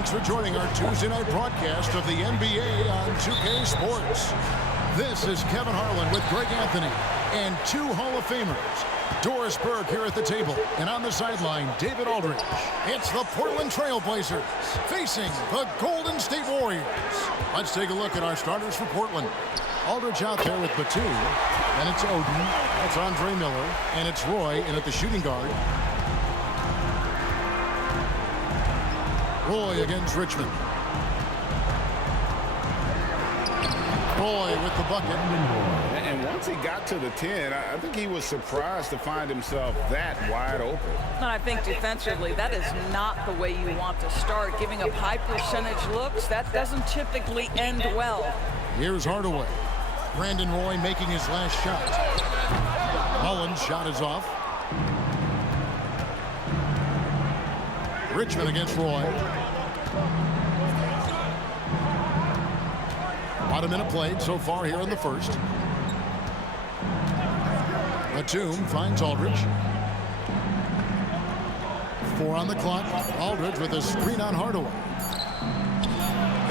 Thanks for joining our Tuesday night broadcast of the NBA on 2K Sports. This is Kevin Harlan with Greg Anthony and two Hall of Famers. Doris Burke here at the table, and on the sideline, David Aldridge. It's the Portland Trail Blazers facing the Golden State Warriors. Let's take a look at our starters for Portland. Aldridge out there with Batum, and it's Oden, that's Andre Miller, and it's Roy in at the shooting guard. Roy against Richmond. Roy with the bucket. And once he got to the 10, I think he was surprised to find himself that wide open. And I think defensively, that is not the way you want to start. Giving up high percentage looks, that doesn't typically end well. Here's Hardaway. Brandon Roy making his last shot. Mullins' shot is off. Richmond against Roy. About a minute played so far here in the first. Batum finds Aldridge. 4 on the clock. Aldridge with a screen on Hardaway.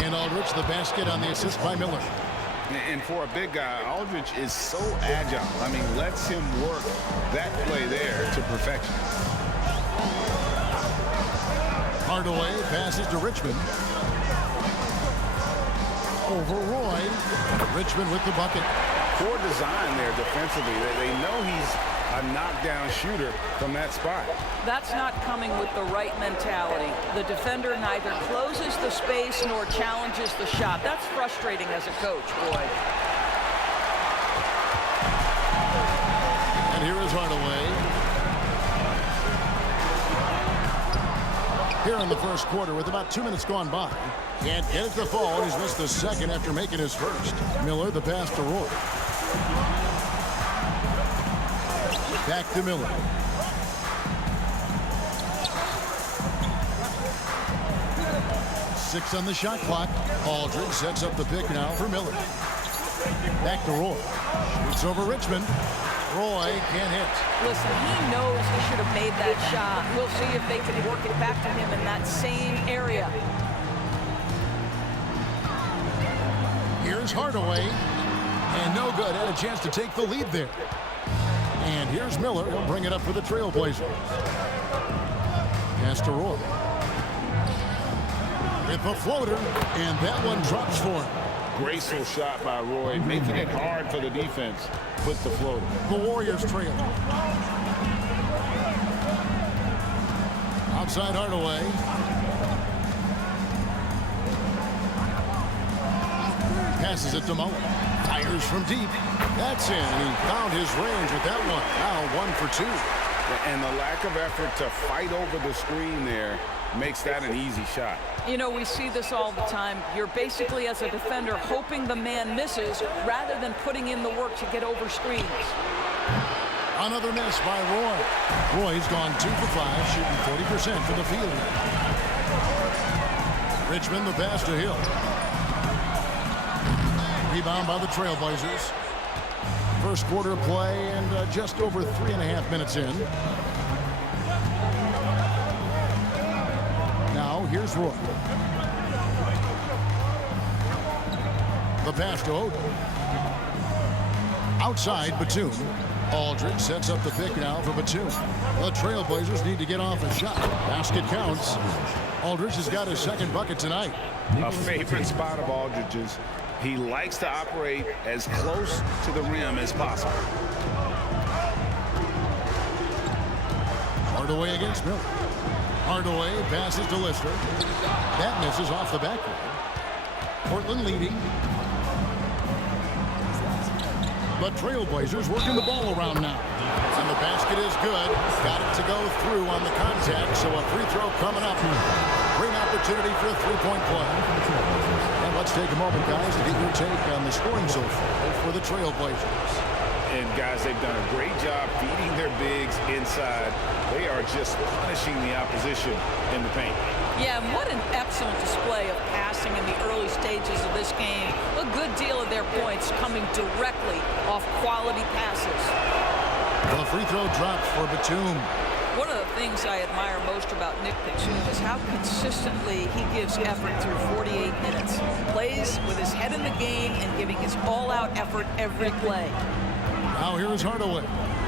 And Aldridge the basket on the assist by Miller. And for a big guy, Aldridge is so agile. I mean, lets him work that play there to perfection. Hardaway passes to Richmond. Over Roy. Richmond with the bucket. Poor design there defensively. They know he's a knockdown shooter from that spot. That's not coming with the right mentality. The defender neither closes the space nor challenges the shot. That's frustrating as a coach, Roy. And here is Hardaway. Here in the first quarter with about 2 minutes gone by. Can't get it to fall. He's missed the second after making his first. Miller the pass to Roy. Back to Miller. Six on the shot clock. Aldridge sets up the pick now for Miller. Back to Roy. Shoots over Richmond. Roy can't hit. Listen, he knows he should have made that shot. We'll see if they can work it back to him in that same area. Here's Hardaway. And no good. Had a chance to take the lead there. And here's Miller. He'll bring it up for the Trailblazers. Pass to Roy. With a floater. And that one drops for him. Graceful shot by Roy, making it hard for the defense with the floater. The Warriors trail. Outside Hardaway. Passes it to Mullins. Fires from deep. That's in. And he found his range with that one. Now 1 for 2. And the lack of effort to fight over the screen there makes that an easy shot. You know, we see this all the time. You're basically, as a defender, hoping the man misses rather than putting in the work to get over screens. Another miss by Roy. Roy's gone 2 for 5, shooting 40% from the field. Richmond the pass to Hill. Rebound by the Trailblazers. First quarter of play and just over 3.5 minutes in. Now here's Roy. The pass to Oden. Outside Batum. Aldridge sets up the pick now for Batum. The Trailblazers need to get off a shot. Basket counts. Aldridge has got his second bucket tonight. A favorite spot of Aldridge's. He likes to operate as close to the rim as possible. Hardaway against Miller. Hardaway passes to Lister. That misses off the backboard. Portland leading. The Trailblazers working the ball around now. And the basket is good. Got it to go through on the contact, so a free throw coming up. Great opportunity for a three-point play. And let's take a moment, guys, to get your take on the scoring so far for the Trailblazers. And, guys, they've done a great job feeding their bigs inside. They are just punishing the opposition in the paint. Yeah, and what an excellent display of passing in the early stages of this game. A good deal of their points coming directly off quality passes. The free throw drops for Batum. One of the things I admire most about Nick Batum is how consistently he gives effort through 48 minutes. Plays with his head in the game and giving his all-out effort every play. Now here is Hardaway.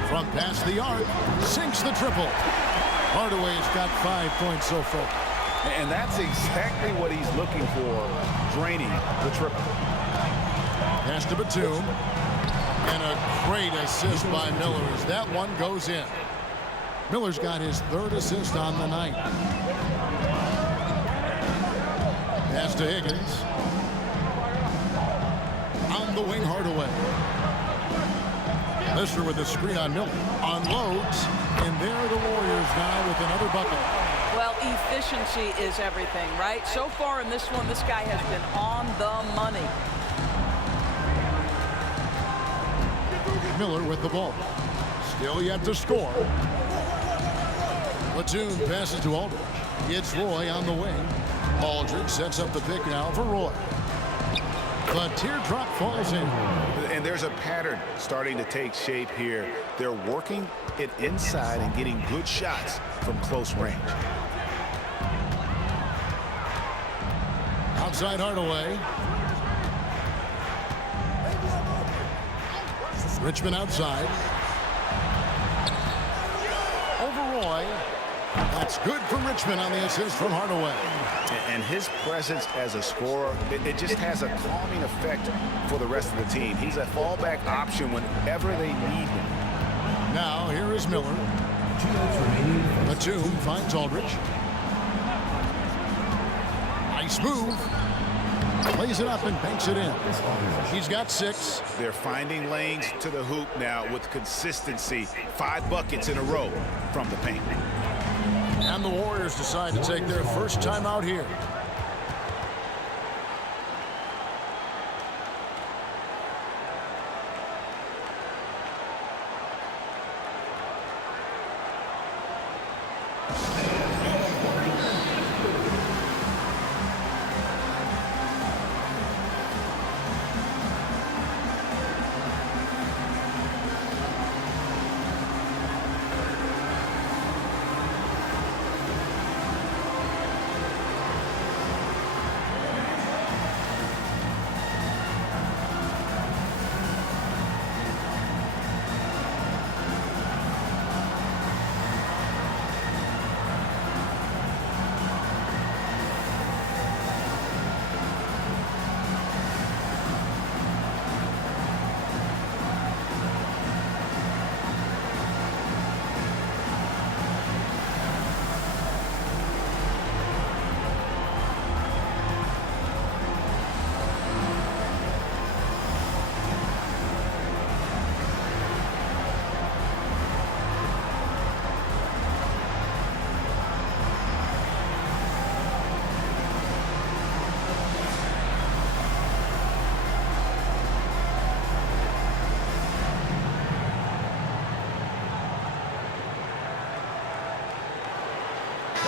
From past the arc, sinks the triple. Hardaway's got 5 points so far. And that's exactly what he's looking for, draining the triple. Pass to Batum. And a great assist by Miller as that one goes in. Miller's got his 3rd assist on the night. Pass to Higgins. On the wing, Hardaway. Lister with the screen on Miller. Unloads. And there are the Warriors now with another bucket. Well, efficiency is everything, right? So far in this one, this guy has been on the money. Miller with the ball. Still yet to score. Batum passes to Aldridge. It's Roy on the wing. Aldridge sets up the pick now for Roy. The teardrop falls in. And there's a pattern starting to take shape here. They're working it inside and getting good shots from close range. Outside Hardaway. Richmond outside. Over Roy. That's good for Richmond on the assist from Hardaway. And his presence as a scorer, it just has a calming effect for the rest of the team. He's a fallback option whenever they need him. Now here is Miller. Batum finds Aldridge. Nice move. Plays it up and banks it in. He's got 6. They're finding lanes to the hoop now with consistency. 5 buckets in a row from the paint. And the Warriors decide to take their first time out here.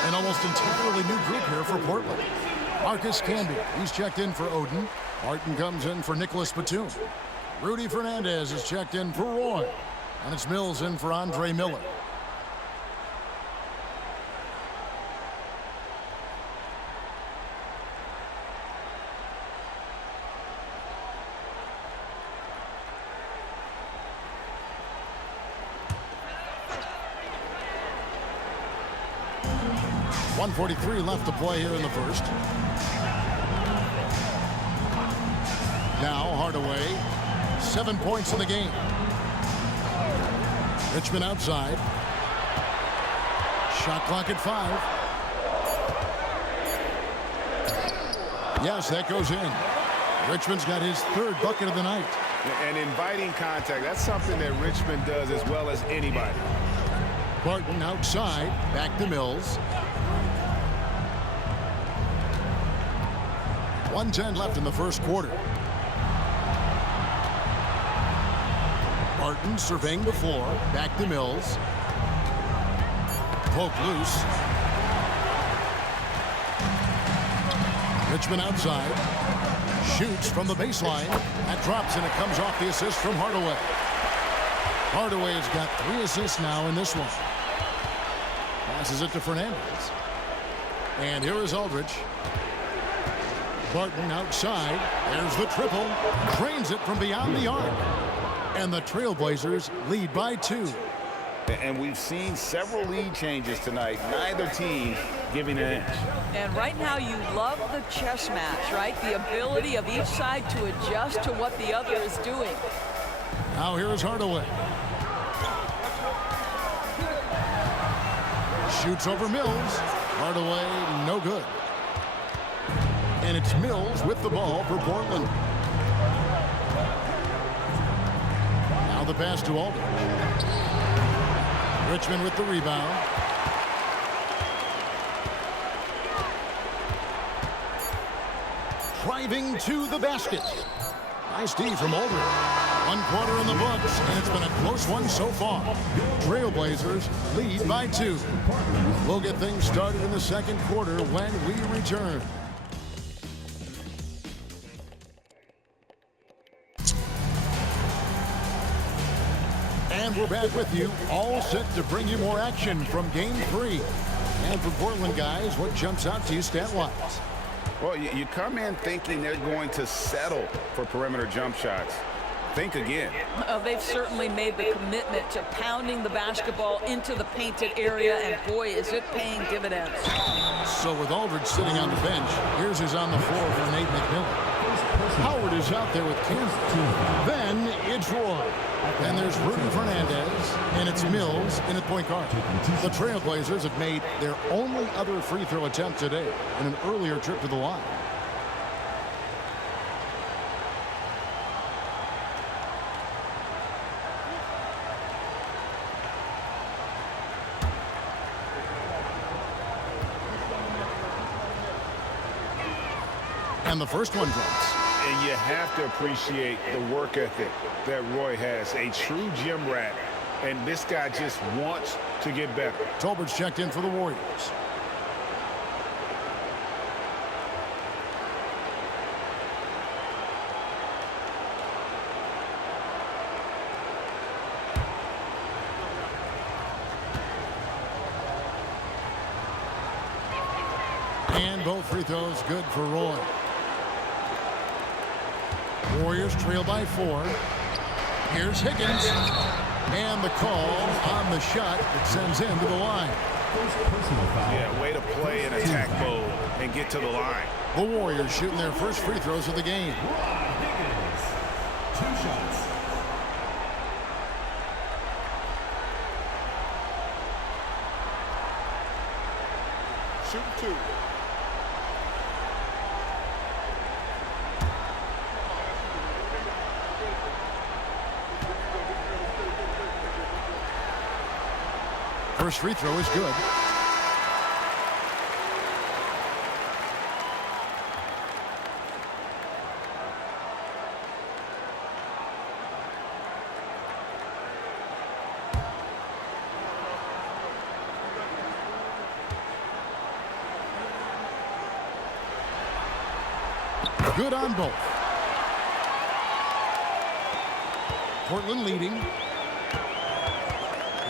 An almost entirely new group here for Portland. Marcus Camby, he's checked in for Oden. Martin comes in for Nicholas Batum. Rudy Fernandez is checked in for Roy. And it's Mills in for Andre Miller. .143 left to play here in the first. Now Hardaway, 7 points in the game. Richmond outside. Shot clock at 5. Yes, that goes in. Richmond's got his 3rd bucket of the night. And inviting contact, that's something that Richmond does as well as anybody. Barton outside, back to Mills. 1:10 left in the first quarter. Barton surveying the floor, back to Mills. Poke loose. Richmond outside. Shoots from the baseline. That drops and it comes off the assist from Hardaway. Hardaway has got 3 assists now in this one. Passes it to Fernandez. And here is Aldridge. Barton outside. There's the triple. Drains it from beyond the arc. And the Trailblazers lead by 2. And we've seen several lead changes tonight. Neither team giving an inch. And right now you love the chess match, right? The ability of each side to adjust to what the other is doing. Now here is Hardaway. Shoots over Mills. Hardaway, no good. And it's Mills with the ball for Portland. Now the pass to Aldridge. Richmond with the rebound. Driving to the basket. Nice D from Aldridge. 1 quarter in the books, and it's been a close one so far. Trailblazers lead by 2. We'll get things started in the second quarter when we return. And we're back with you, all set to bring you more action from Game 3. And for Portland, guys, what jumps out to you stat-wise? Well, you come in thinking they're going to settle for perimeter jump shots. Think again. They've certainly made the commitment to pounding the basketball into the painted area, and boy, is it paying dividends. So with Aldridge sitting on the bench, here's who's on the floor for Nate McMillan. Howard is out there with Kansas. Then it's Roy. Then there's Rudy Fernandez, and it's Mills in at point guard. The Trailblazers have made their only other free throw attempt today in an earlier trip to the line. And the first one drops. And you have to appreciate the work ethic that Roy has. A true gym rat. And this guy just wants to get better. Tolbert's checked in for the Warriors. And both free throws good for Roy. Warriors trail by 4. Here's Higgins. And the call on the shot that sends him to the line. Yeah, way to play in attack mode and get to the line. The Warriors shooting their first free throws of the game. Higgins, 2 shots. Shoot 2. First free throw is good. Good on both. Portland leading.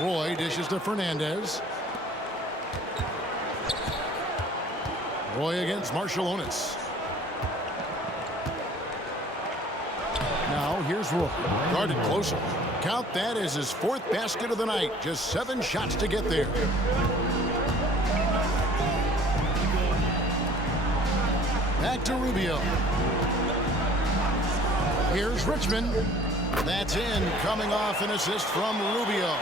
Roy dishes to Fernandez. Roy against Marciulionis. Now here's Roy. Guarded closer. Count that as his 4th basket of the night. Just 7 shots to get there. Back to Rubio. Here's Richmond. That's in, coming off an assist from Rubio.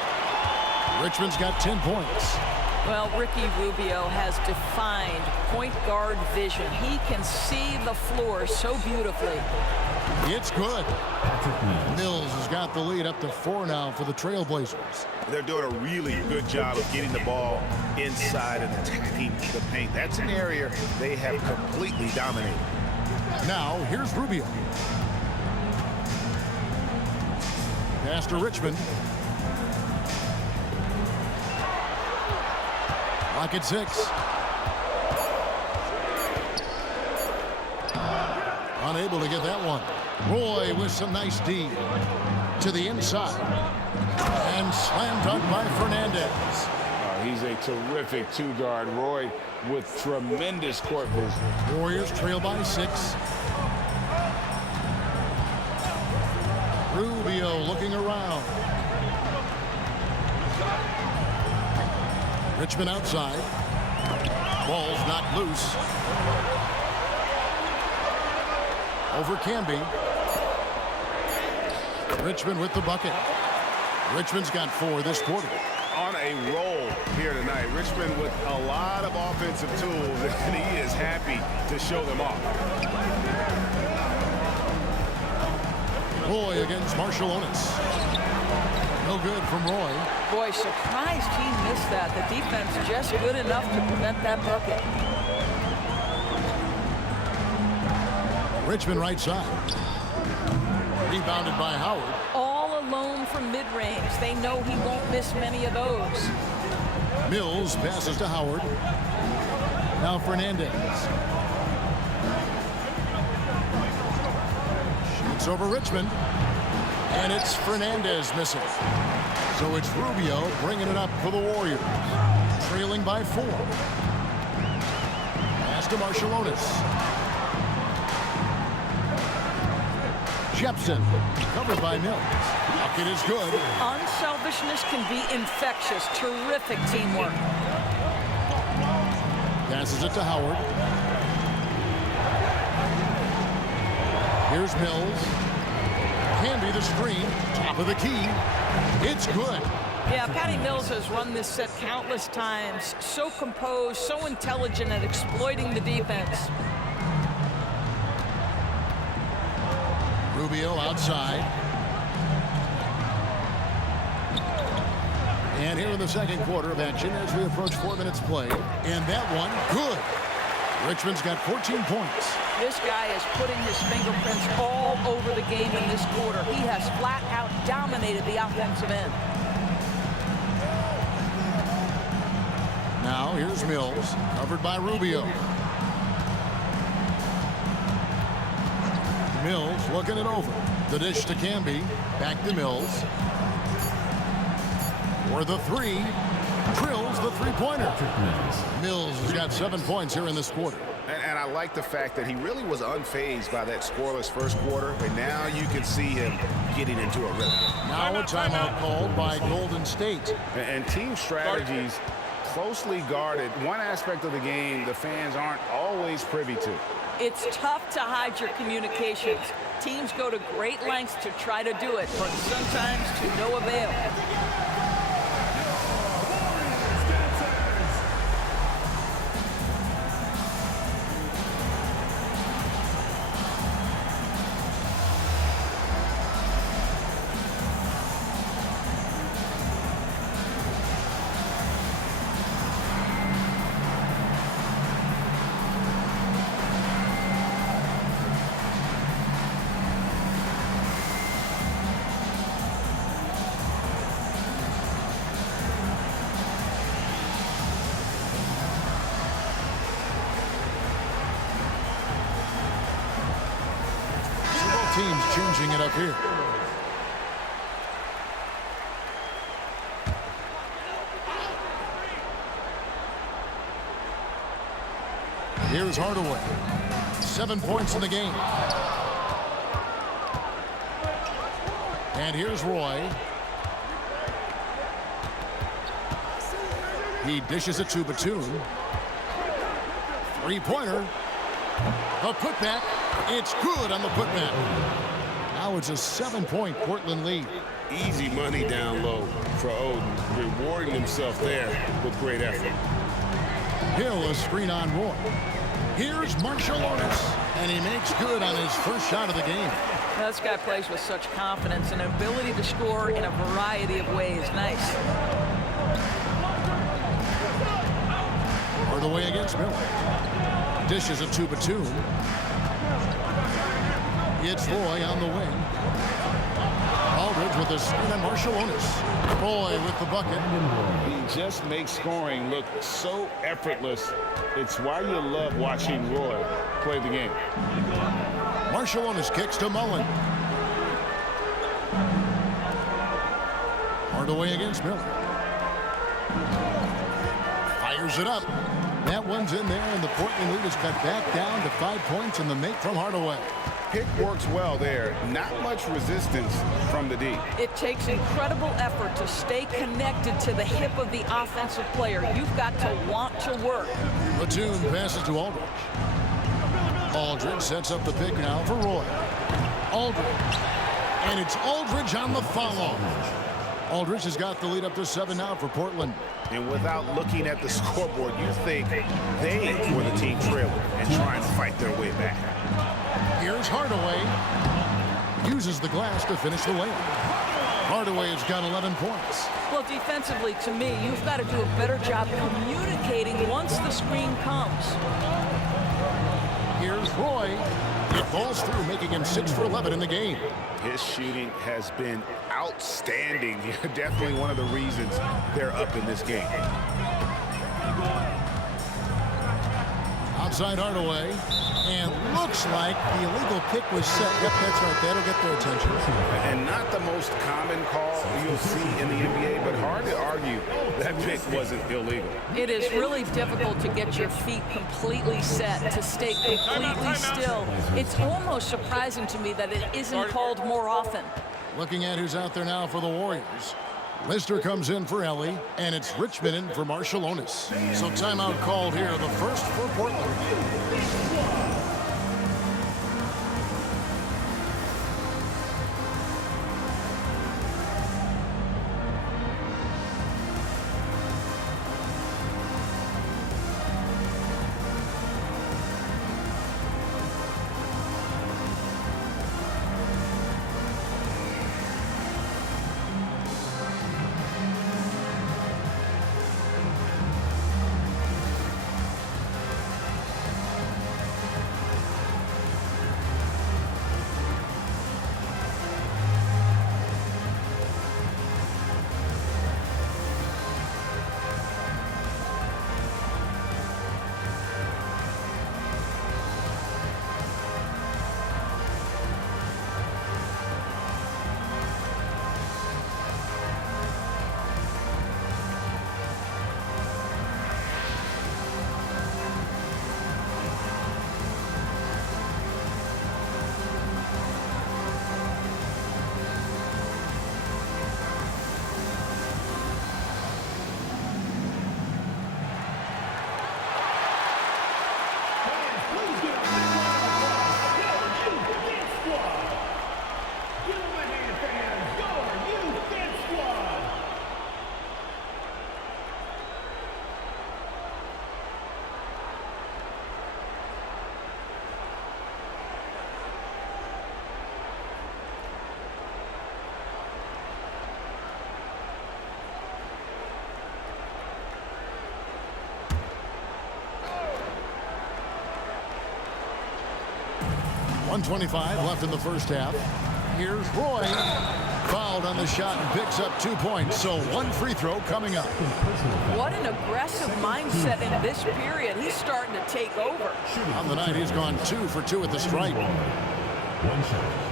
Richmond's got 10 points. Well, Ricky Rubio has defined point guard vision. He can see the floor so beautifully. It's good. Mills has got the lead up to 4 now for the Trailblazers. They're doing a really good job of getting the ball inside and attacking the paint. That's an area they have completely dominated. Now, here's Rubio. Pass to Richmond. Lock at 6. Unable to get that one. Roy with some nice D to the inside. And slam dunk by Fernandez. He's a terrific two-guard. Roy with tremendous court vision. Warriors trail by 6. Rubio looking around. Richmond outside. Ball's not loose. Over Camby. Richmond with the bucket. Richmond's got 4 this quarter. On a roll here tonight. Richmond with a lot of offensive tools, and he is happy to show them off. Roy against Marciulionis. No good from Roy. Boy, surprised he missed that. The defense just good enough to prevent that bucket. Richmond right side. Rebounded by Howard. All alone from mid-range. They know he won't miss many of those. Mills passes to Howard. Now Fernandez. Shoots over Richmond. And it's Fernandez missing. So it's Rubio bringing it up for the Warriors. Trailing by 4. Pass to Marciulionis. Jepson covered by Mills. Bucket is good. Unselfishness can be infectious. Terrific teamwork. Passes it to Howard. Here's Mills. Can be the screen. Top of the key. It's good. Yeah, Patty Mills has run this set countless times. So composed, so intelligent at exploiting the defense. Rubio outside. And here in the second quarter of action as we approach 4 minutes play. And that one, good. Richmond's got 14 points. This guy is putting his fingerprints all over the game in this quarter. He has flat out dominated the offensive end. Now here's Mills, covered by Rubio. Mills looking it over. The dish to Camby. Back to Mills. For the 3. Drills the three-pointer. Mills has got 7 points here in this quarter. And I like the fact that he really was unfazed by that scoreless first quarter. And now you can see him getting into a rhythm. Now a timeout called by Golden State. And team strategies closely guarded. One aspect of the game the fans aren't always privy to. It's tough to hide your communications. Teams go to great lengths to try to do it, but sometimes to no avail. Teams changing it up here. Here's Hardaway. 7 points in the game. And here's Roy. He dishes it to Batum. Three-pointer. The putback. It's good on the putback. Now it's a 7-point Portland lead. Easy money down low for Oden, rewarding himself there with great effort. Hill a screen on Roy. Here's Marciulionis, and he makes good on his first shot of the game. This guy plays with such confidence and ability to score in a variety of ways. Nice. Hardaway against Miller. Dishes it to Batum. It's Roy on the wing. Aldridge with the screen on Marciulionis. Roy with the bucket. He just makes scoring look so effortless. It's why you love watching Roy play the game. Marciulionis kicks to Mullen. Hardaway against Miller. Fires it up. That one's in there, and the Portland lead is cut back down to 5 points in the make from Hardaway. Pick works well there. Not much resistance from the D. It takes incredible effort to stay connected to the hip of the offensive player. You've got to want to work. Batum passes to Aldridge. Aldridge sets up the pick now for Roy. Aldridge. And it's Aldridge on the follow. Aldridge has got the lead up to 7 now for Portland. And without looking at the scoreboard, you think they were the team trailing and trying to fight their way back. Here's Hardaway. Uses the glass to finish the layup. Hardaway has got 11 points. Well, defensively, to me, you've got to do a better job communicating once the screen comes. Here's Roy. It falls through, making him 6 for 11 in the game. His shooting has been outstanding. Definitely one of the reasons they're up in this game. Outside Hardaway. And looks like the illegal pick was set. Yep, that's right. That'll get their attention. And not the most common call you'll see in the NBA, but hard to argue that pick wasn't illegal. It is really difficult to get your feet completely set, to stay completely still. It's almost surprising to me that it isn't called more often. Looking at who's out there now for the Warriors. Lister comes in for Ellie, and it's Richmond in for Marciulionis. So timeout called here, the first for Portland. .125 left in the first half. Here's Roy. Fouled on the shot and picks up 2 points. So one free throw coming up. What an aggressive mindset in this period. He's starting to take over. On the night, he's gone 2 for 2 at the stripe. One shot.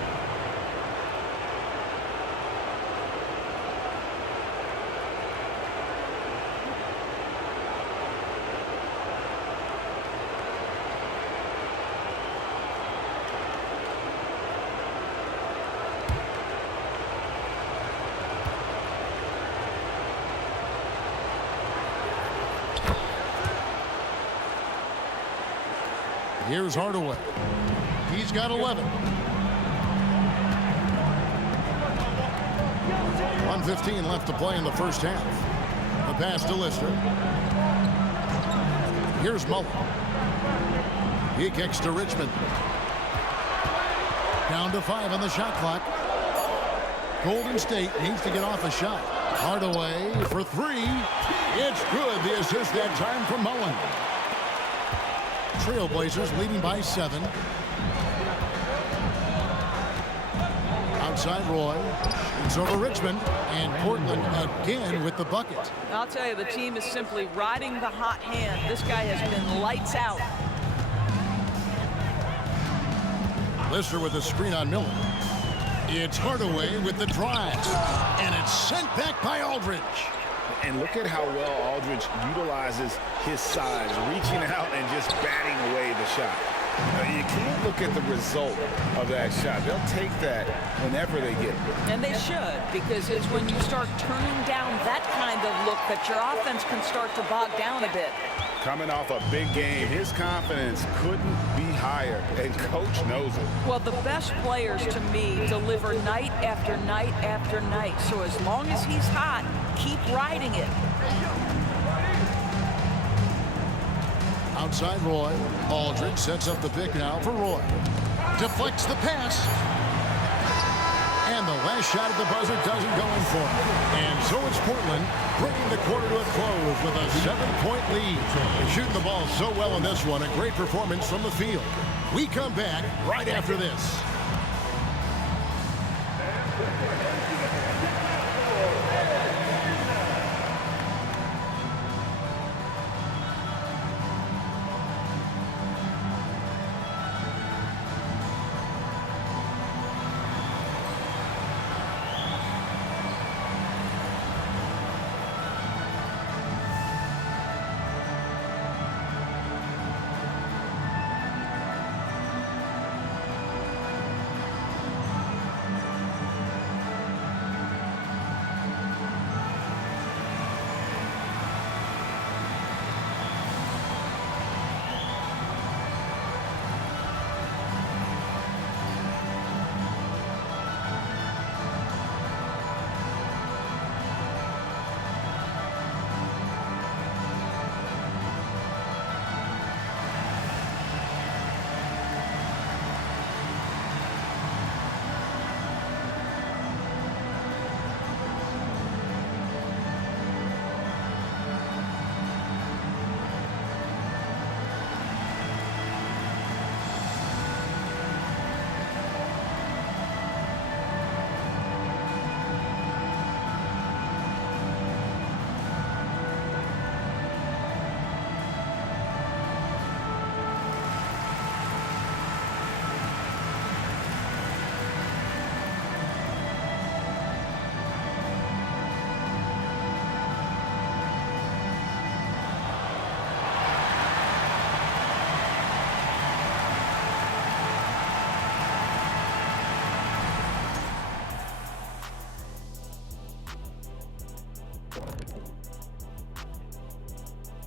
Here's Hardaway. He's got 11. 1:15 left to play in the first half. The pass to Lister. Here's Mullen. He kicks to Richmond. Down to 5 on the shot clock. Golden State needs to get off a shot. Hardaway for 3. It's good. The assist that time from Mullen. Trailblazers leading by 7. Outside Roy. It's over Richmond. And Portland again with the bucket. I'll tell you, the team is simply riding the hot hand. This guy has been lights out. Lister with a screen on Miller. It's Hardaway with the drive. And it's sent back by Aldridge. And look at how well Aldridge utilizes his size, reaching out and just batting away the shot. You can't look at the result of that shot. They'll take that whenever they get it. And they should, because it's when you start turning down that kind of look that your offense can start to bog down a bit. Coming off a big game, his confidence couldn't be higher, and Coach knows it. Well, the best players, to me, deliver night after night after night. So as long as he's hot, keep riding it. Outside Roy. Aldridge sets up the pick now for Roy. Deflects the pass. And the last shot at the buzzer doesn't go in for him. And so it's Portland bringing the quarter to a close with a 7-point lead. Shooting the ball so well in this one. A great performance from the field. We come back right after this.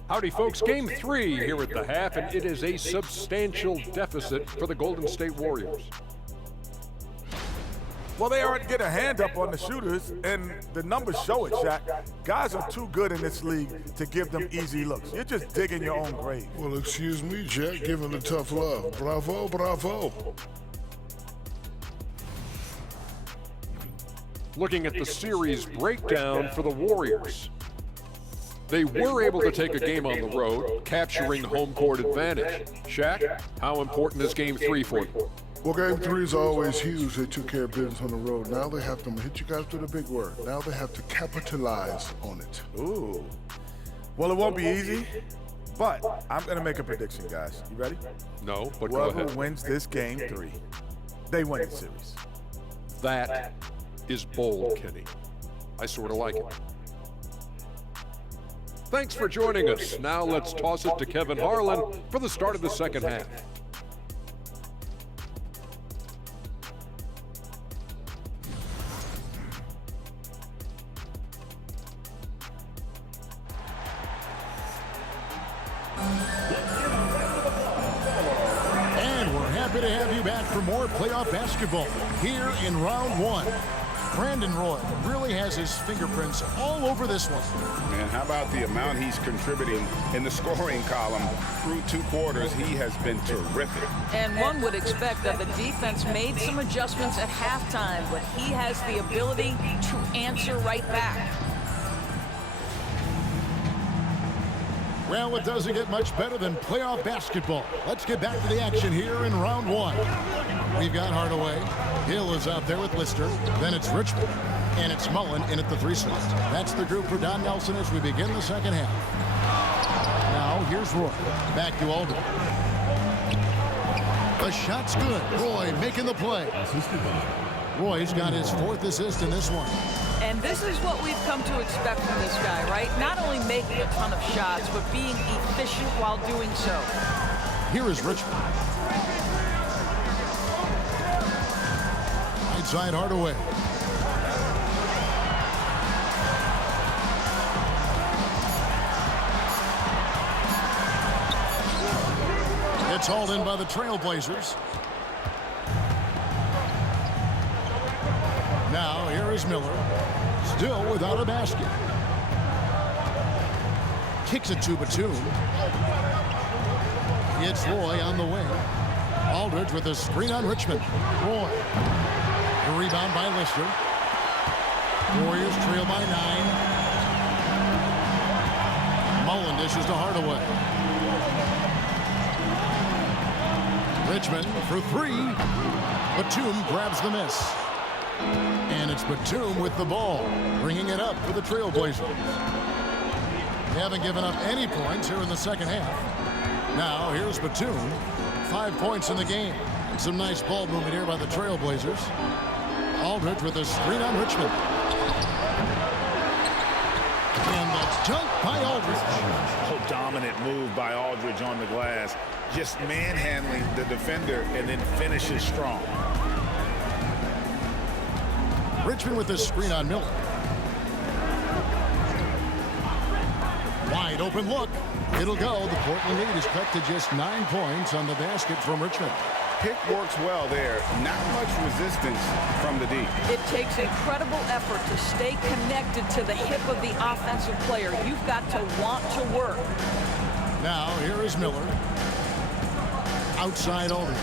Howdy, folks. Game 3 here at the half, and it is a substantial deficit for the Golden State Warriors. Well, they aren't getting a hand up on the shooters, and the numbers show it, Shaq. Guys are too good in this league to give them easy looks. You're just digging your own grave. Well, excuse me, Jack, giving the tough love. Bravo, bravo. Looking at the series breakdown for the Warriors. They were able to take a game on the road, capturing home court advantage. Shaq, how important is Game 3 for you? Well, Game 3 is always huge. They took care of business on the road. Now they have to hit you guys with a big word. Now they have to capitalize on it. Ooh. Well, it won't be easy, but I'm going to make a prediction, guys. You ready? No, but go Whoever ahead. wins this Game 3, they win the series. That is bold, Kenny. I sort of like it. Thanks for joining us. Now let's toss it to Kevin Harlan for the start of the second half. And we're happy to have you back for more playoff basketball here in round 1. Brandon Roy really has his fingerprints all over this one. Man, how about the amount he's contributing in the scoring column through 2 quarters? He has been terrific. And one would expect that the defense made some adjustments at halftime, but he has the ability to answer right back. Well, it doesn't get much better than playoff basketball. Let's get back to the action here in round 1. We've got Hardaway. Hill is out there with Lister. Then it's Richmond. And it's Mullen in at the 3 slot. That's the group for Don Nelson as we begin the second half. Now, here's Roy. Back to Alden. The shot's good. Roy making the play. Assisted by Roy's got his 4th assist in this one. And this is what we've come to expect from this guy, right? Not only making a ton of shots, but being efficient while doing so. Here is Richmond. Right side Hardaway. It's hauled in by the Trailblazers. Now here is Miller, still without a basket. Kicks it to Batum. It's Roy on the wing. Aldridge with a screen on Richmond. Roy. The rebound by Lister. Warriors trail by 9. Mullen dishes to Hardaway. Richmond for 3. Batum grabs the miss. And it's Batum with the ball, bringing it up for the Trailblazers. They haven't given up any points here in the second half. Now here's Batum. 5 points in the game. And some nice ball movement here by the Trailblazers. Aldridge with a screen on Richmond. And the dunk by Aldridge. Oh, dominant move by Aldridge on the glass. Just manhandling the defender and then finishes strong. Richmond with this screen on Miller. Wide open look. It'll go. The Portland lead is cut to just 9 points on the basket from Richmond. Pick works well there. Not much resistance from the D. It takes incredible effort to stay connected to the hip of the offensive player. You've got to want to work. Now here is Miller. Outside Aldridge.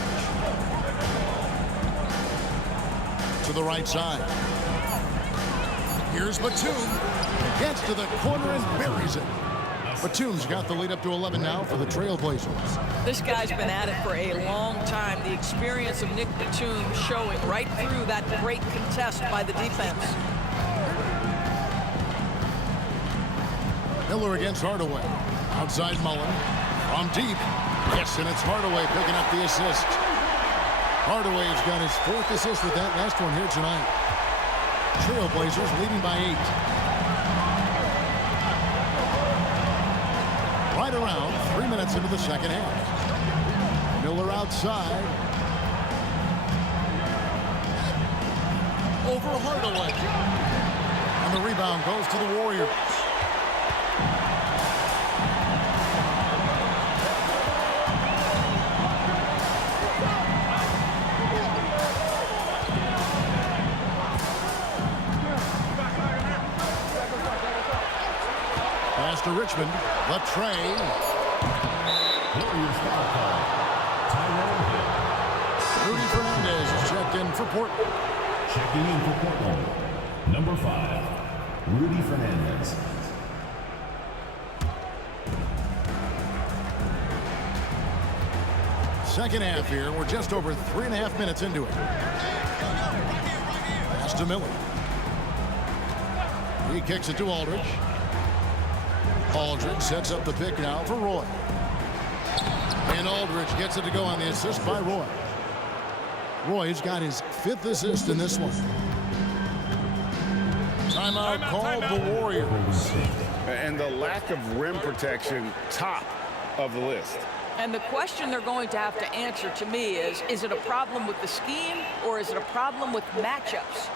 To the right side. Here's Batum. Gets to the corner and buries it. Batum's got the lead up to 11 now for the Trailblazers. This guy's been at it for a long time. The experience of Nick Batum showing right through that great contest by the defense. Miller against Hardaway. Outside Mullen. From deep. Yes, and it's Hardaway picking up the assist. Hardaway's got his 4th assist with that last one here tonight. Trailblazers leading by 8. Right around 3 minutes into the second half. Miller outside. Over Hardaway. And the rebound goes to the Warriors. Pass to Richmond. Latrey. Warriors foul call. Tyrone Hill. Rudy Fernandez is checked in for Portland. Checking in for Portland. Number 5, Rudy Fernandez. Second half here. We're just over 3.5 minutes into it. Pass to Miller. He kicks it to Aldridge. Aldridge sets up the pick now for Roy. And Aldridge gets it to go on the assist by Roy. Roy's got his 5th assist in this one. Timeout called the Warriors. And the lack of rim protection, top of the list. And the question they're going to have to answer to me is it a problem with the scheme or is it a problem with matchups?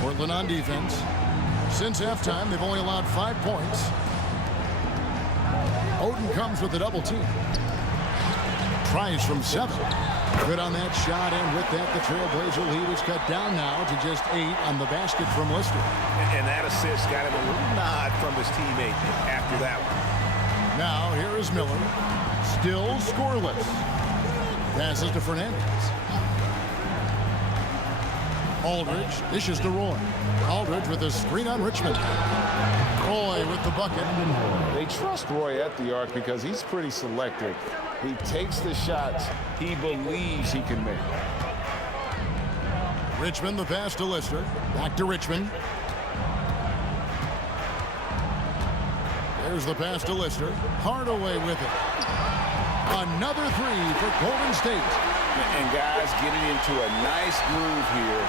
Portland on defense. Since halftime, they've only allowed 5 points. Oden comes with a double team. Tries from 7. Good on that shot, and with that, the Trailblazer lead is cut down now to just 8 on the basket from Lister. And that assist got him a little nod from his teammate after that one. Now, here is Miller. Still scoreless. Passes to Fernandez. Aldridge dishes to Roy. Aldridge with a screen on Richmond. Roy with the bucket. They trust Roy at the arc because he's pretty selective. He takes the shots he believes he can make. Richmond, the pass to Lister. Back to Richmond. There's the pass to Lister. Hardaway with it. Another three for Golden State. And guys getting into a nice groove here,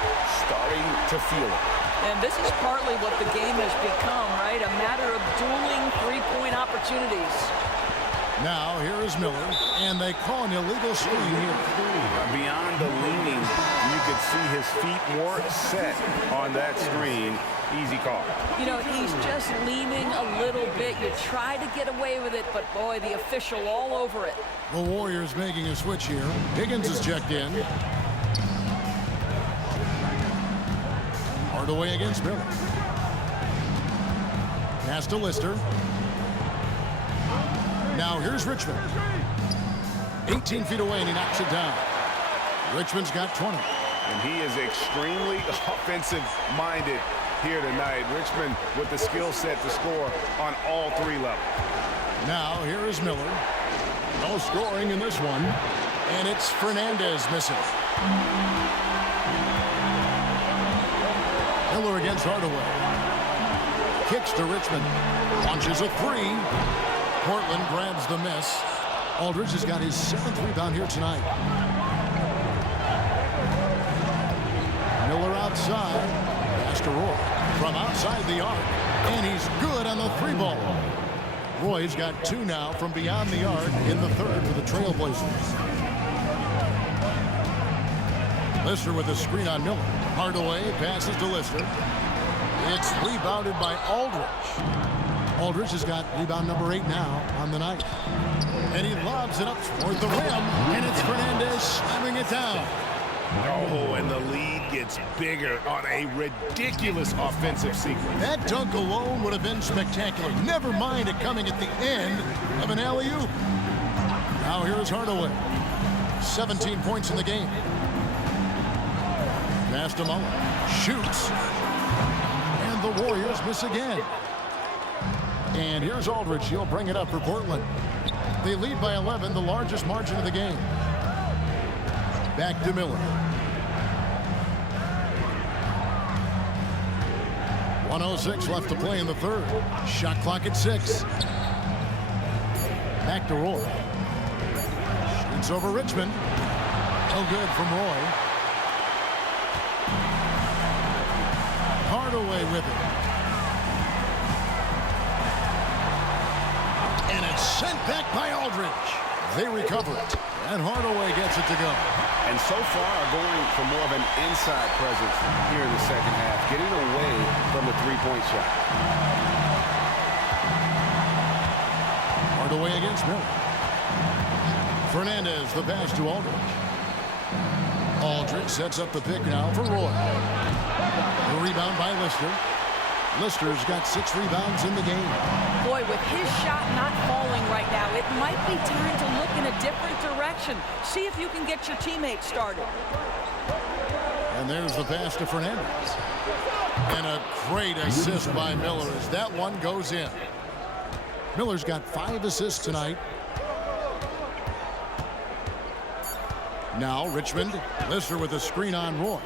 starting to feel it. And this is partly what the game has become, right? A matter of dueling three-point opportunities. Now, here is Miller, and they call an illegal screen here. Beyond the leaning, you could see his feet more set on that screen. Easy call. You know, he's just leaning a little bit. You try to get away with it, but boy, the official all over it. The Warriors making a switch here. Higgins is checked in. Hardaway against Miller. Pass to Lister. Now here's Richmond. 18 feet away, and he knocks it down. Richmond's got 20. And he is extremely offensive-minded here tonight. Richmond with the skill set to score on all three levels. Now here is Miller. No scoring in this one. And it's Fernandez missing. Miller against Hardaway. Kicks to Richmond. Launches a three. Portland grabs the miss. Aldridge has got his 7th rebound here tonight. Miller outside. Pass to Roy. From outside the arc. And he's good on the three ball. Roy's got 2 now from beyond the arc in the 3rd for the Trailblazers. Lister with a screen on Miller. Hardaway passes to Lister. It's rebounded by Aldridge. Aldridge has got rebound number 8 now on the night. And he lobs it up toward the rim. And it's Fernandez slamming it down. Oh, and the lead gets bigger on a ridiculous offensive sequence. That dunk alone would have been spectacular. Never mind it coming at the end of an alley-oop. Now here's Hardaway. 17 points in the game. Pass to Muller. Shoots. And the Warriors miss again. And here's Aldridge. He'll bring it up for Portland. They lead by 11, the largest margin of the game. Back to Miller. 1:06 left to play in the 3rd. Shot clock at 6. Back to Roy. Shoots over Richmond. No good from Roy. Hardaway with it. And it's sent back by Aldridge. They recover it. And Hardaway gets it to go. And so far going for more of an inside presence here in the second half, getting away from the three-point shot. Hardaway against Miller. Fernandez, the pass to Aldridge. Aldridge sets up the pick now for Roy. The rebound by Lister. Lister's got 6 rebounds in the game. Boy, with his shot not falling right now, it might be time to look in a different direction. See if you can get your teammates started. And there's the pass to Fernandez. And a great assist by Miller as that one goes in. Miller's got 5 assists tonight. Now Richmond. Lister with a screen on Roy.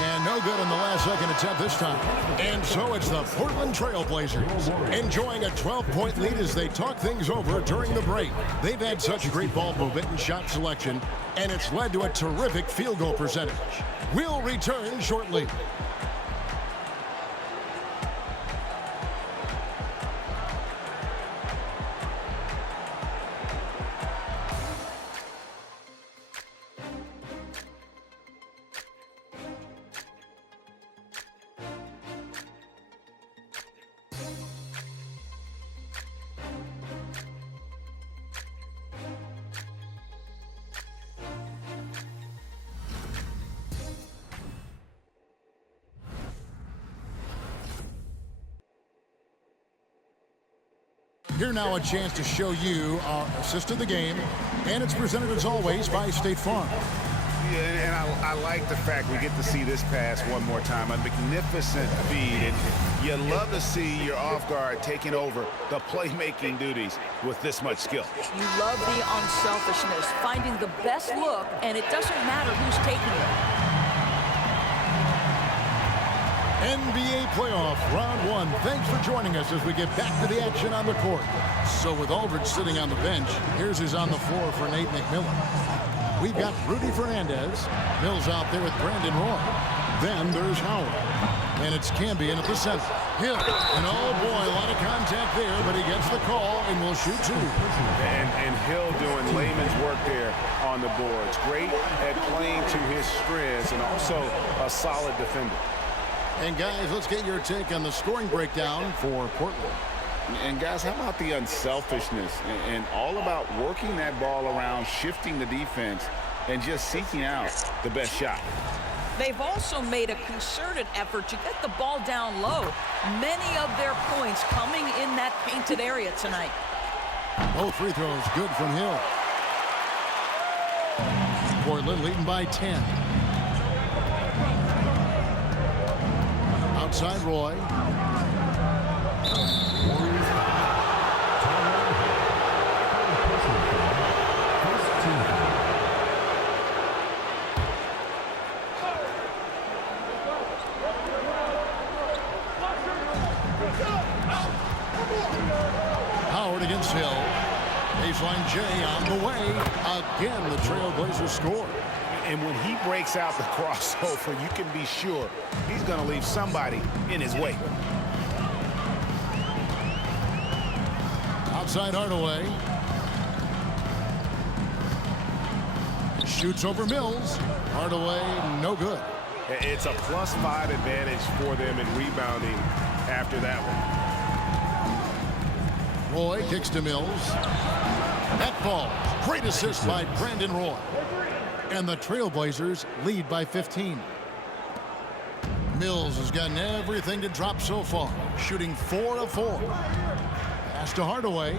And no good in the last second attempt this time. And so it's the Portland Trailblazers enjoying a 12-point lead as they talk things over during the break. They've had such great ball movement and shot selection, and it's led to a terrific field goal percentage. We'll return shortly. Here now a chance to show you our assist of the game, and it's presented as always by State Farm. Yeah, and I like the fact we get to see this pass one more time. A magnificent feed, and you love to see your off guard taking over the playmaking duties with this much skill. You love the unselfishness, finding the best look, and it doesn't matter who's taking it. NBA playoff round one. Thanks for joining us as we get back to the action on the court. So with Aldridge sitting on the bench, here's who's on the floor for Nate McMillan. We've got Rudy Fernandez. Mills out there with Brandon Roy. Then there's Howard. And it's Cambion at the center. Hill. And oh boy, a lot of contact there, but he gets the call and will shoot two. And Hill doing layman's work there on the boards. Great at playing to his strengths and also a solid defender. And guys, let's get your take on the scoring breakdown for Portland. And guys, how about the unselfishness and all about working that ball around, shifting the defense, and just seeking out the best shot. They've also made a concerted effort to get the ball down low. Many of their points coming in that painted area tonight. Both free throws good from Hill. Portland leading by 10. Outside Roy. Howard against Hill. Baseline J on the way. Again, the Trailblazers score. And when he breaks out the crossover, you can be sure he's going to leave somebody in his way. Outside Hardaway. Shoots over Mills. Hardaway, no good. It's a +5 advantage for them in rebounding after that one. Roy kicks to Mills. That ball. Great assist by Brandon Roy. And the Trailblazers lead by 15. Mills has gotten everything to drop so far, shooting 4 of 4. Pass to Hardaway.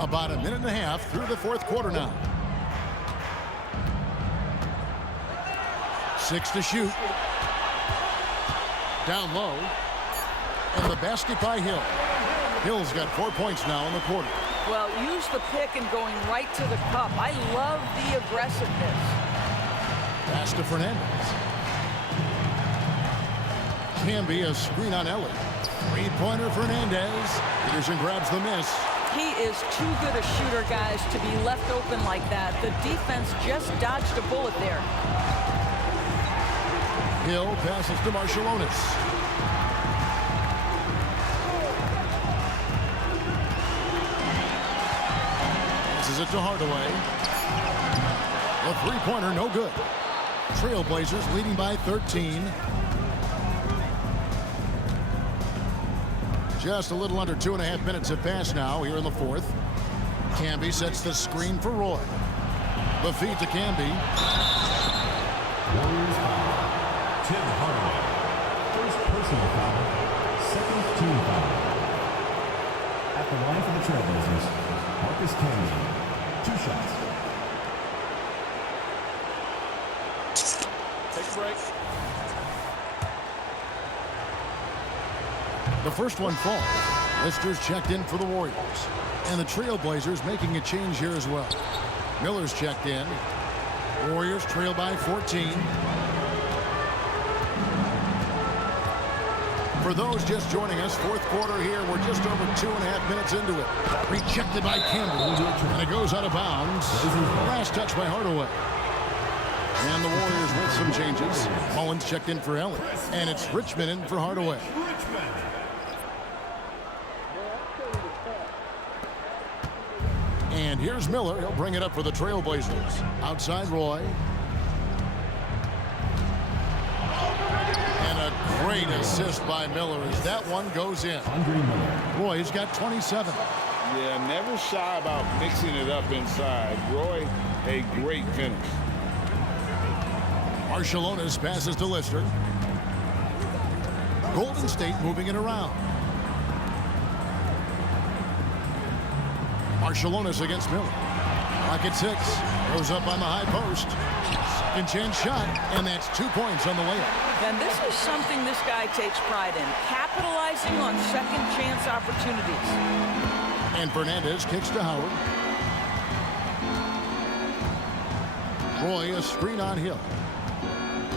About a minute and a half through the fourth quarter now. 6 to shoot. Down low. And the basket by Hill. Hill's got 4 points now in the quarter. Well, use the pick and going right to the cup. I love the aggressiveness. Pass to Fernandez. Camby, a screen on Ellie. Three-pointer Fernandez. Peterson grabs the miss. He is too good a shooter, guys, to be left open like that. The defense just dodged a bullet there. Hill passes to Marciulionis. Passes it to Hardaway. The three-pointer, no good. Trailblazers leading by 13. Just a little under 2.5 minutes have passed now here in the fourth. Camby sets the screen for Roy. The feed to Camby. Warriors foul. Tim Hardaway. First personal foul. Second team foul. At the line for the Trailblazers, Marcus Camby. 2 shots. Take a break. The first one falls. Lister's checked in for the Warriors. And the Trailblazers making a change here as well. Miller's checked in. Warriors trail by 14. For those just joining us, fourth quarter here. We're just over 2.5 minutes into it. Rejected by Campbell. And it goes out of bounds. Last touch by Hardaway. And the Warriors with some changes. Mullins checked in for Ellie. And it's Richmond in for Hardaway. And here's Miller. He'll bring it up for the Trailblazers. Outside Roy. And a great assist by Miller as that one goes in. Roy's got 27. Yeah, never shy about mixing it up inside. Roy, a great finish. Marciulionis passes to Lister. Golden State moving it around. Marciulionis against Miller. Rocket 6. Goes up on the high post. Second chance shot. And that's 2 points on the layup. And this is something this guy takes pride in. Capitalizing on second chance opportunities. And Fernandez kicks to Howard. Roy, a screen on Hill.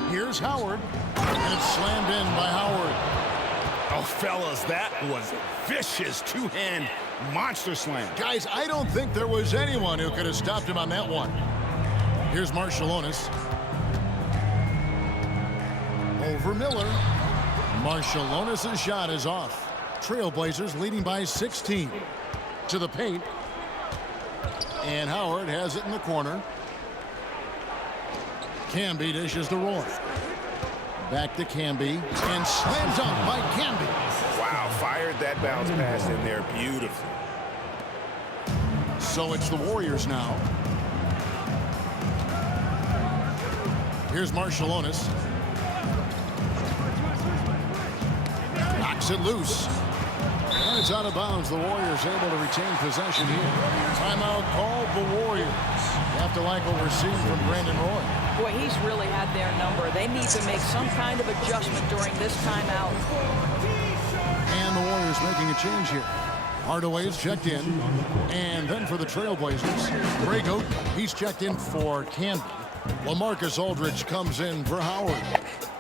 Here's Howard, and it's slammed in by Howard. Oh, fellas, that was vicious two-hand monster slam. Guys, I don't think there was anyone who could have stopped him on that one. Here's Marciulionis. Over Miller. Marciulionis' shot is off. Trailblazers leading by 16. To the paint. And Howard has it in the corner. Camby dishes to Roy. Back to Camby. And slams up by Camby. Wow, fired that bounce pass in there beautifully. So it's the Warriors now. Here's Marciulionis. Knocks it loose. And it's out of bounds. The Warriors able to retain possession here. Timeout called the Warriors. You have to like what we're seeing from Brandon Roy. Boy, he's really had their number. They need to make some kind of adjustment during this timeout. And the Warriors making a change here. Hardaway's checked in. And then for the Trailblazers, Greg Oden. He's checked in for Camby. LaMarcus Aldridge comes in for Howard.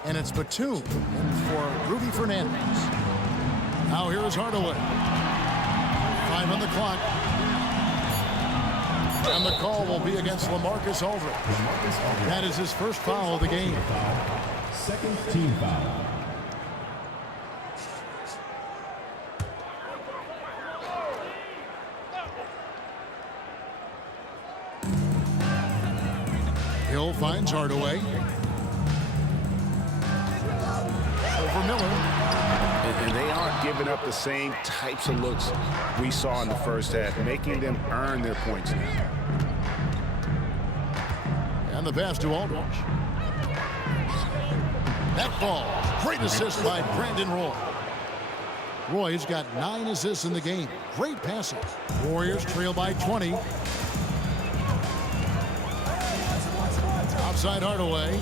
And it's Batum in for Rudy Fernandez. Now here is Hardaway. 5 on the clock. And the call will be against LaMarcus Aldridge. That is his first foul of the game. Second team foul. Hill finds Hardaway. Over Miller. And they aren't giving up the same types of looks we saw in the first half, making them earn their points now. And the pass to Aldridge. That ball. Great assist by Brandon Roy. Roy's got 9 assists in the game. Great passing. Warriors trail by 20. Outside Hardaway.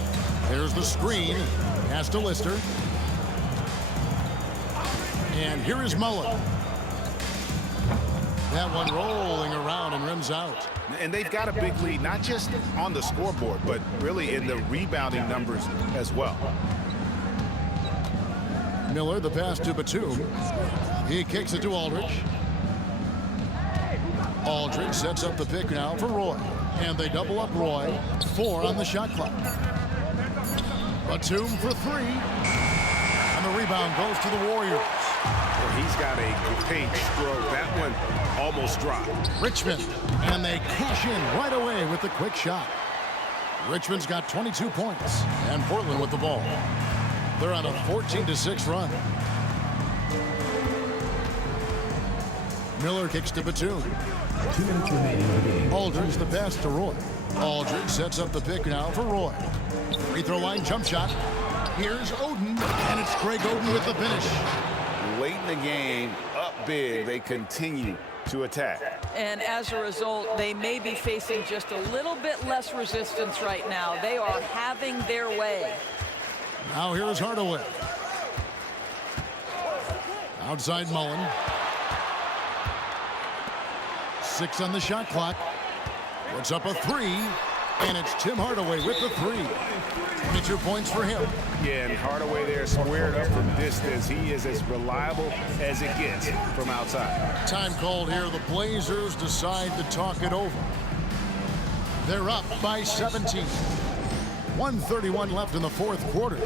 There's the screen. Pass to Lister. And here is Mullen. That one rolling around and rims out. And they've got a big lead, not just on the scoreboard, but really in the rebounding numbers as well. Miller, the pass to Batum. He kicks it to Aldridge. Aldridge sets up the pick now for Roy. And they double up Roy. 4 on the shot clock. Batum for 3. And the rebound goes to the Warriors. Well, he's got a great stroke. That one almost dropped. Richmond. And they cash in right away with the quick shot. Richmond's got 22 points. And Portland with the ball. They're on a 14-6 run. Miller kicks to Batum. 2 minutes remaining in the game. Aldridge, the pass to Roy. Aldridge sets up the pick now for Roy. Free throw line jump shot. Here's Oden, and it's Greg Oden with the finish. Late in the game, up big, they continue to attack. And as a result, they may be facing just a little bit less resistance right now. They are having their way. Now here's Hardaway. Outside Mullen. 6 on the shot clock. Puts up a 3, and it's Tim Hardaway with the 3. 22 points for him. Yeah, and Hardaway there squared up from distance. He is as reliable as it gets from outside. Time called here. The Blazers decide to talk it over. They're up by 17. 1:31 left in the fourth quarter.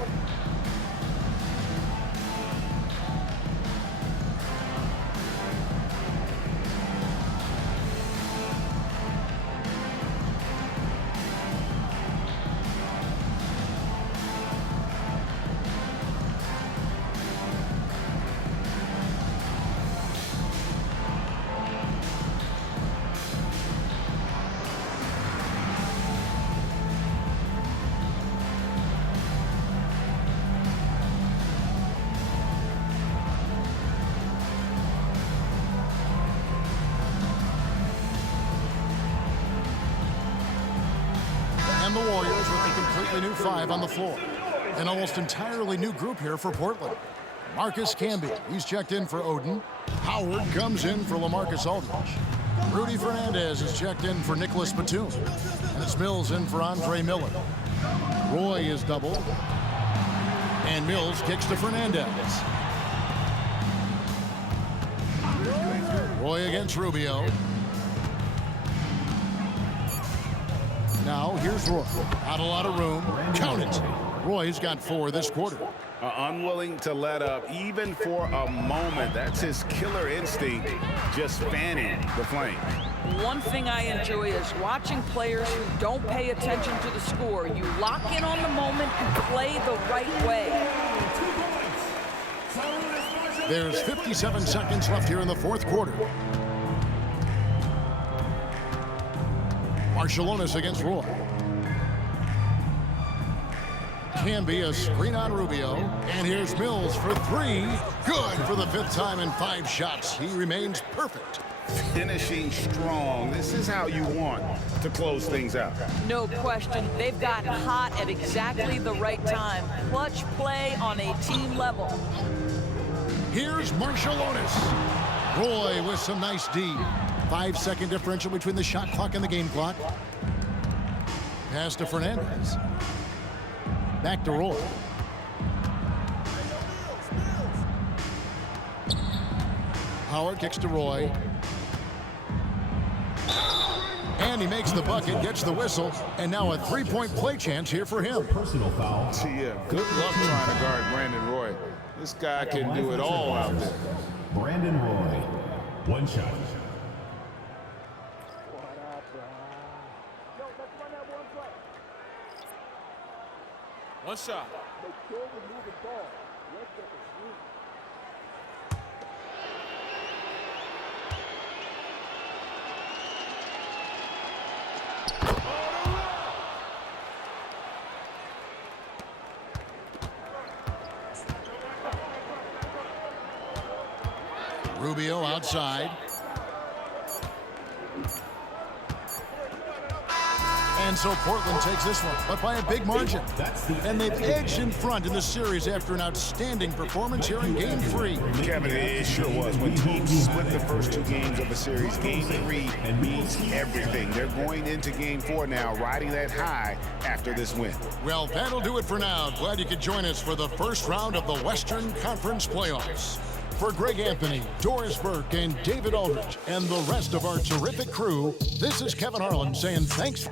And the Warriors with a completely new 5 on the floor. An almost entirely new group here for Portland. Marcus Camby, he's checked in for Oden. Howard comes in for LaMarcus Aldridge. Rudy Fernandez is checked in for Nicholas Batum. And it's Mills in for Andre Miller. Roy is double. And Mills kicks to Fernandez. Roy against Rubio. Now here's Roy. Not a lot of room. Count it. Roy's got 4 this quarter. Unwilling to let up even for a moment. That's his killer instinct, just fanning the flame. One thing I enjoy is watching players who don't pay attention to the score. You lock in on the moment and play the right way. There's 57 seconds left here in the 4th quarter. Marciulionis against Roy. Can be a screen on Rubio. And here's Mills for 3. Good for the 5th time in 5 shots. He remains perfect. Finishing strong. This is how you want to close things out. No question. They've gotten hot at exactly the right time. Clutch play on a team level. Here's Marciulionis. Roy with some nice D. 5-second differential between the shot clock and the game clock. Pass to Fernandez. Back to Roy. Howard kicks to Roy. And he makes the bucket, gets the whistle, and now a 3-point play chance here for him. Personal foul. Yeah, good luck trying to guard Brandon Roy. This guy can do it all out there. Brandon Roy. 1 shot. One shot. Rubio outside. And so Portland takes this one, but by a big margin. And they've edged in front in the series after an outstanding performance here in Game 3. Kevin, it sure was. When teams split the first 2 games of a series, Game 3 means everything. They're going into Game 4 now, riding that high after this win. Well, that'll do it for now. Glad you could join us for the first round of the Western Conference Playoffs. For Greg Anthony, Doris Burke, and David Aldridge, and the rest of our terrific crew, this is Kevin Harlan saying thanks.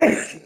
Thank you.